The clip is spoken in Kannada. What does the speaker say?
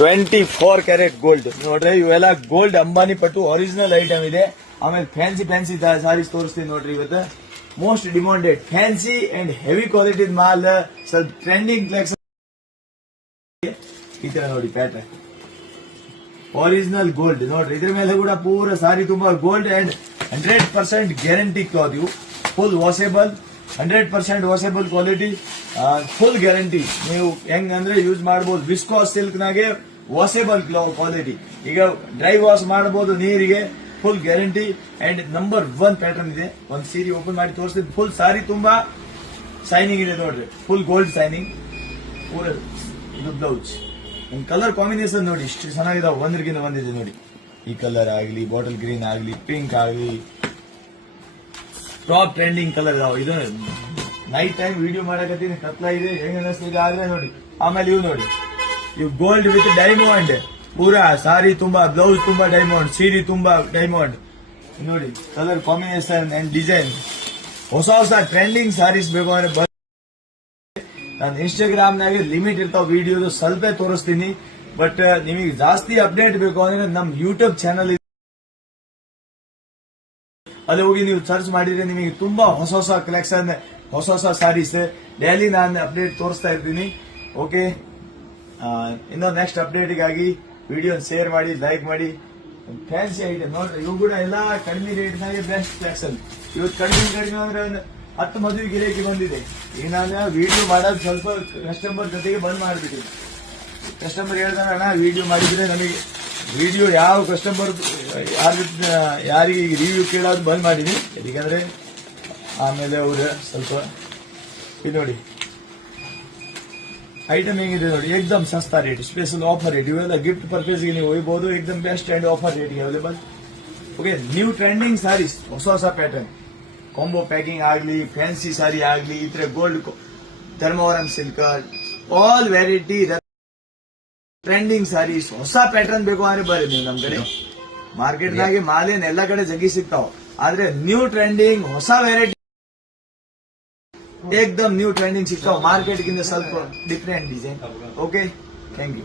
24 ಕ್ಯಾರೆಟ್ ಗೋಲ್ಡ್ ನೋಡ್ರಿ. ಇವೆಲ್ಲ ಗೋಲ್ಡ್ ಅಂಬಾನಿ ಪಟ್ಟು ಒರಿಜಿನಲ್ ಐಟಮ್ ಇದೆ. ಆಮೇಲೆ ಫ್ಯಾನ್ಸಿ ಸಾರೀಸ್ ತೋರಿಸ್ತೀನಿ ನೋಡ್ರಿ. ಇವತ್ತು most demanded fancy and heavy quality mall, ಸ್ವಲ್ಪ ಟ್ರೆಂಡಿಂಗ್ ಕಲೆಕ್ಷನ್. ಈ ತರ ನೋಡಿ ಪ್ಯಾಟರ್ನ್ ಒರಿಜಿನಲ್ ಗೋಲ್ಡ್ ನೋಡ್ರಿ. ಇದ್ರ ಮೇಲೆ ಕೂಡ ಪೂರ ಸಾರಿ ತುಂಬಾ ಗೋಲ್ಡ್ ಅಂಡ್ 100% ಗ್ಯಾರಂಟಿ ಕ್ಲಾತ್. ಇವು full washable, 100% washable quality, full guarantee. ನೀವು ಹೆಂಗ್ ಅಂದ್ರೆ ಯೂಸ್ ಮಾಡಬಹುದು. ವಿಸ್ಕಾಸ್ ಸಿಲ್ಕ್ ನಾಗೆ ವಾಷೇಬಲ್ ಕ್ವಾಲಿಟಿ. ಈಗ ಡ್ರೈ ವಾಶ್ ಮಾಡಬಹುದು ನೀರಿಗೆ, full guarantee and number 1 pattern ಇದೆ. ಒಂದ್ ಸೀರೆ ಓಪನ್ ಮಾಡಿ ತೋರಿಸ್ತೀನಿ. ಫುಲ್ ಸಾರಿ ತುಂಬಾ ಶೈನಿಂಗ್ ಇದೆ ನೋಡ್ರಿ. Full gold shining. ಪೂರ ಇದು ಬ್ಲೌಸ್. ಕಲರ್ ಕಾಂಬಿನೇಷನ್ ನೋಡಿ ಇಷ್ಟು ಚೆನ್ನಾಗಿದಾವೆ. ಒಂದ್ರಿಗಿಂತ ಒಂದಿದೆ ನೋಡಿ. ಈ ಕಲರ್ ಆಗಲಿ, ಬಾಟಲ್ ಗ್ರೀನ್ ಆಗಲಿ, ಪಿಂಕ್ ಆಗಲಿ, ಟಾಪ್ ಟ್ರೆಂಡಿಂಗ್ ಕಲರ್ ಇದಾವೆ. ಇದು ನೈಟ್ ಟೈಮ್ ವಿಡಿಯೋ ಮಾಡಕತ್ತೀನಿ, ಕತ್ಲ ಇದೆ, ಹೆಂಗ ಅನಿಸ್ತಿದೆ ಆಗ್ಲೇ ನೋಡಿ. ಆಮೇಲೆ ಇವು ನೋಡಿ, ಇವು ಗೋಲ್ಡ್ ವಿತ್ ಡೈಮಂಡ್. ಪೂರಾ ಸಾರಿ ತುಂಬಾ, ಬ್ಲೌಸ್ ತುಂಬಾ ಡೈಮಂಡ್, ಸೀರೆ ತುಂಬಾ ಡೈಮಂಡ್. ನೋಡಿ ಕಲರ್ ಕಾಂಬಿನೇಷನ್ ಅಂಡ್ ಡಿಸೈನ್. ಹೊಸ ಟ್ರೆಂಡಿಂಗ್ ಸಾರೀಸ್ ಬೇಕು ಅಂದ್ರೆ ನಾನು ಇನ್ಸ್ಟಾಗ್ರಾಮ್ ನಾಗೆ ಲಿಮಿಟ್ ಇರ್ತಾವ ವಿಡಿಯೋದು, ಸ್ವಲ್ಪ ತೋರಿಸ್ತೀನಿ. ಬಟ್ ನಿಮಗೆ ಜಾಸ್ತಿ ಅಪ್ಡೇಟ್ ಬೇಕು ಅಂದ್ರೆ ನಮ್ ಯೂಟ್ಯೂಬ್ ಚಾನಲ್ ಅಲ್ಲಿ ಹೋಗಿ ನೀವು ಸರ್ಚ್ ಮಾಡಿದ್ರೆ ನಿಮಗೆ ತುಂಬಾ ಹೊಸ ಕಲೆಕ್ಷನ್, ಹೊಸ ಸಾರೀಸ್ ಡೈಲಿ ನಾನು ಅಪ್ಡೇಟ್ ತೋರಿಸ್ತಾ ಇರ್ತೀನಿ. ಓಕೆ, ಇನ್ನೊಂದು ನೆಕ್ಸ್ಟ್ ಅಪ್ಡೇಟ್ಗಾಗಿ ವಿಡಿಯೋ ಶೇರ್ ಮಾಡಿ, ಲೈಕ್ ಮಾಡಿ. ಫ್ಯಾನ್ಸಿ ಐಟಮ್ ನೋಡ್ರಿ. ಇವು ಕೂಡ ಎಲ್ಲ ಕಡಿಮೆ ರೇಟ್ನಾಗೆ ಬೆಸ್ಟ್ ಕಲೆಕ್ಷನ್. ಇವತ್ತು ಕಡಿಮೆ ಅಂದ್ರೆ 10 ಮದುವೆ ಗಿರಾಕಿ ಬಂದಿದೆ. ಈಗ ನಾನು ವಿಡಿಯೋ ಮಾಡೋದು ಸ್ವಲ್ಪ ಕಸ್ಟಮರ್ ಜೊತೆಗೆ ಬಂದ್ ಮಾಡಿಬಿಟ್ಟಿನಿ. ಕಸ್ಟಮರ್ ಹೇಳ್ತಾನೆ, ಅಣ್ಣ ವಿಡಿಯೋ ಮಾಡಿದ್ರೆ ನಮಗೆ ವಿಡಿಯೋ ಯಾವ ಕಸ್ಟಮರ್ ಯಾರಿಗೆ ರಿವ್ಯೂ ಕೇಳೋದು ಬಂದ್ ಮಾಡಿದೀನಿ. ಯಾಕಂದ್ರೆ ಆಮೇಲೆ ಅವ್ರ ಸ್ವಲ್ಪ ಇದು ನೋಡಿ ಐಟಮ್ ಹೆಂಗಿದೆ ನೋಡಿ. ಎಕ್ದಮ್ ಸಸ್ತಾ ರೇಟ್, ಸ್ಪೆಷಲ್ ಆಫರ್ ರೇಟ್. ಇವೆಲ್ಲ ಗಿಫ್ಟ್ ಪರ್ಪೇಸ್ಗೆ ನೀವು ಹೋಗ್ಬೋದು. ಎಕ್ದಮ್ ಬೆಸ್ಟ್ ಅಂಡ್ ಆಫರ್ ರೇಟ್ಗೆ available. Okay, new trending saris, ಹೊಸ ಪ್ಯಾಟರ್ನ್, ಕಾಂಬೋ ಪ್ಯಾಕಿಂಗ್ ಆಗಲಿ, ಫ್ಯಾನ್ಸಿ ಸಾರಿ ಆಗಲಿ, ಈ ತರ gold Dharmavaram silk, all variety trending saris. ಹೊಸ ಪ್ಯಾಟರ್ನ್ ಬೇಕು ಅಂದ್ರೆ ಬರ್ರಿ ನೀವು ನಮ್ ಕಡೆ. ಮಾರ್ಕೆಟ್ ನಾಗೆ ಮಾಲೇನ್ ಎಲ್ಲಾ ಕಡೆ ಜಗ್ಗಿ ಸಿಗ್ತಾವ. ಆದ್ರೆ ನ್ಯೂ ಟ್ರೆಂಡಿಂಗ್ ಹೊಸ ವೆರೈಟಿ ಏಕ್ದಮ್ ನ್ಯೂ ಟ್ರೆಂಡಿಂಗ್ ಸಿಗ್ತಾವ. ಮಾರ್ಕೆಟ್ ಗಿಂತ ಸ್ವಲ್ಪ different design. Okay, thank you.